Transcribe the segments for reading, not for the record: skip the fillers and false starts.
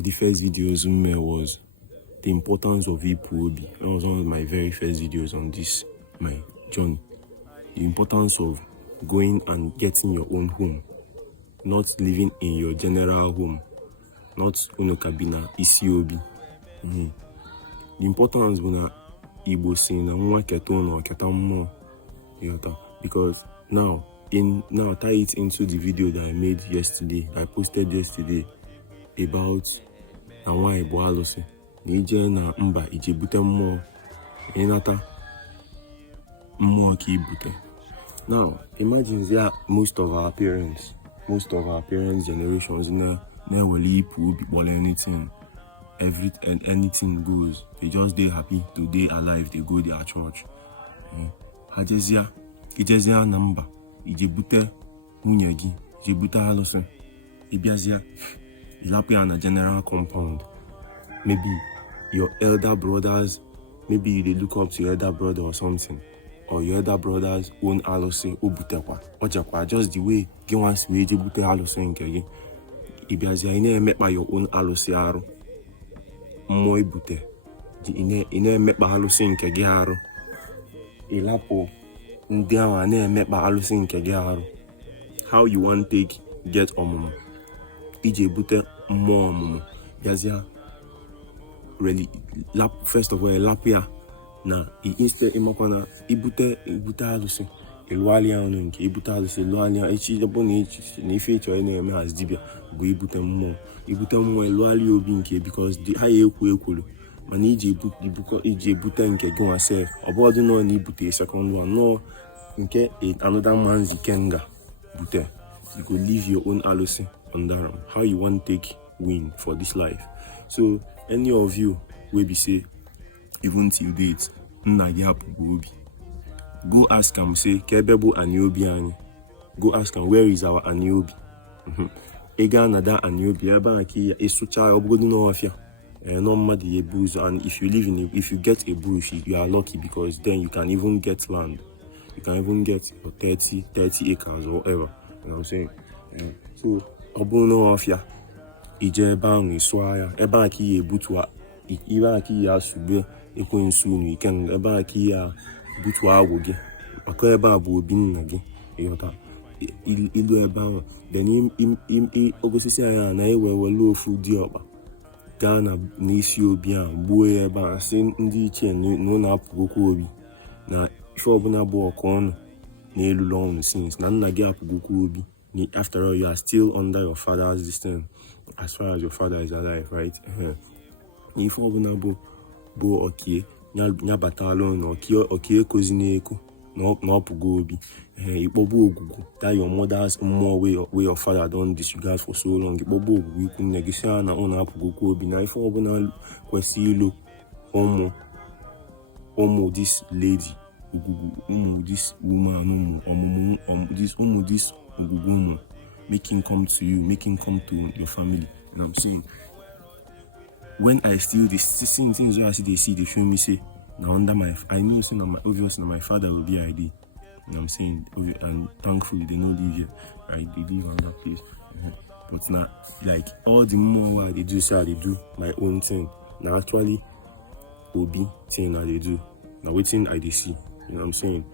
of the first videos I made was the importance of Ipuobi. That was one of my very first videos on this, my journey. The importance of going and getting your own home, not living in your general home, not unokabina isiobi. The importance of Igbo saying na nwa keta no keta mmụọ, because now tie it into the video that I made yesterday, I posted yesterday about na nwa Igbo alụsị na ije na mba ije bute mmụọ ịnata mmụọ ka ibute. Now imagine that most of our parents generations never Ipuobi or anything. Anything goes. They just they happy to they alive. They go their church. Ijezia namba. Ijebute munyagi. Ijebute halose. Ibiazia. Ilapia na general compound. Maybe your elder brothers. Maybe they look up to your elder brother or something. Or your elder brothers own halose obutekwa. Ojakwa just the way get once we ijebute halose nkege. Ibiazia ine make by your own halose aro. Mmụọ ibute ị na-emekpa alụsị nke gị arụ, ịlapụ ndị ahụ na-emekpa alụsị nke gị arụ. How you want take get ọmụmụ iji ebute mmụọ ọmụmụ yazia really first of all lapụ ya na instead ịmakwa na ibute alụsị ịlụalịa ọnụ nke ibute alụsị ịlụalịa echi bụ na ife ịchọ na-eme as dibịa bụ ibute mmụọ ịlụalịa obi nke because ha ya ekwuru mana iji ebute nke gị nwa sef ọ bụrụ nọ na ibute second one nọ nke another man's ikenga bute. You go leave your own alụsị under them. How you want take win for this life? So any of you will be say even till date nna gị hapụgo obi, go ask him, say, Kebebo Aniobi ani. Go ask him, where is our Aniobi? Ega nada Aniobi, eba aki esucha obodo no afia. No matter the bush, and if you get a bush, you are lucky because then you can even get land. You can even get 30 acres or whatever. You know what I'm saying? So obodo no afia. Ije bang iswaya, eba aki ebutwa, iba aki ya sube, ekwensu ni ken, eba aki ya butu agwụ gị maka ebe a bụ obi nna gị ịghọta ilu ebe ahụ then ogosisi anya na ewewelu ofu diọkpa gaa na n'isi obi ahụ gbuo ya ebe a sị ndị ichie na ọ na-apụgokwa obi na ife ọbụla bụ ọkụ ọnụ na elulu ọnụ since na nna gị apụgokwa obi. After all, you are still under your father's distance as far as your father is alive, right? Ife ọbụla bụ okie nyabatalo na okie kozi n'eko na ọpụgo obi ikpọgbu ogwugwu that your mother's mmụọ way your father don't disregard for so long. Ikpọgbu ogwugwu ikwu nne gị sịa na ọ na-apụgokwa obi na ife ọbụla kwesị ilo ụmụ this lady ugwugwu ụmụ this woman ụmụ this ugwugwu ụmụ make him come to you, make him come to your family. And I'm saying when I still seeing things where I see they show me say now under my I know so now obviously my father will be ID. You know what I'm saying? And thankfully they don't live here, right? They live another place. But now like all the more what they do, say they do my own thing. Now actually Obi thing that they do. Now waiting I they see. You know what I'm saying?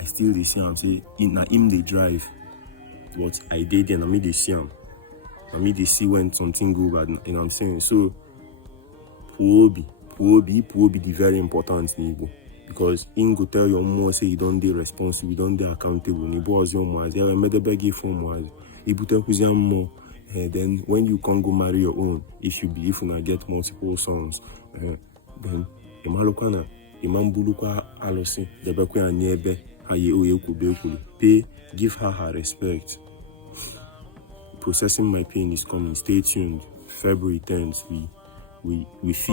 I still they see I'm saying na him they drive. But I did and I mean they see him. I mean they see when something go bad, you know what I'm saying? So Puobi the very important Nibo. Because in go tell your mom say you don't be responsible, you don't be accountable. Nibo was your mom, I made a beg for more. Then when you can't go marry your own, if you believe when I get multiple sons, then Imalokana, Imambuluka Alosi, the Bakwe and Nebe, Haye Oye pay, give her respect. Processing my pain is coming. Stay tuned. February 10th, we feast.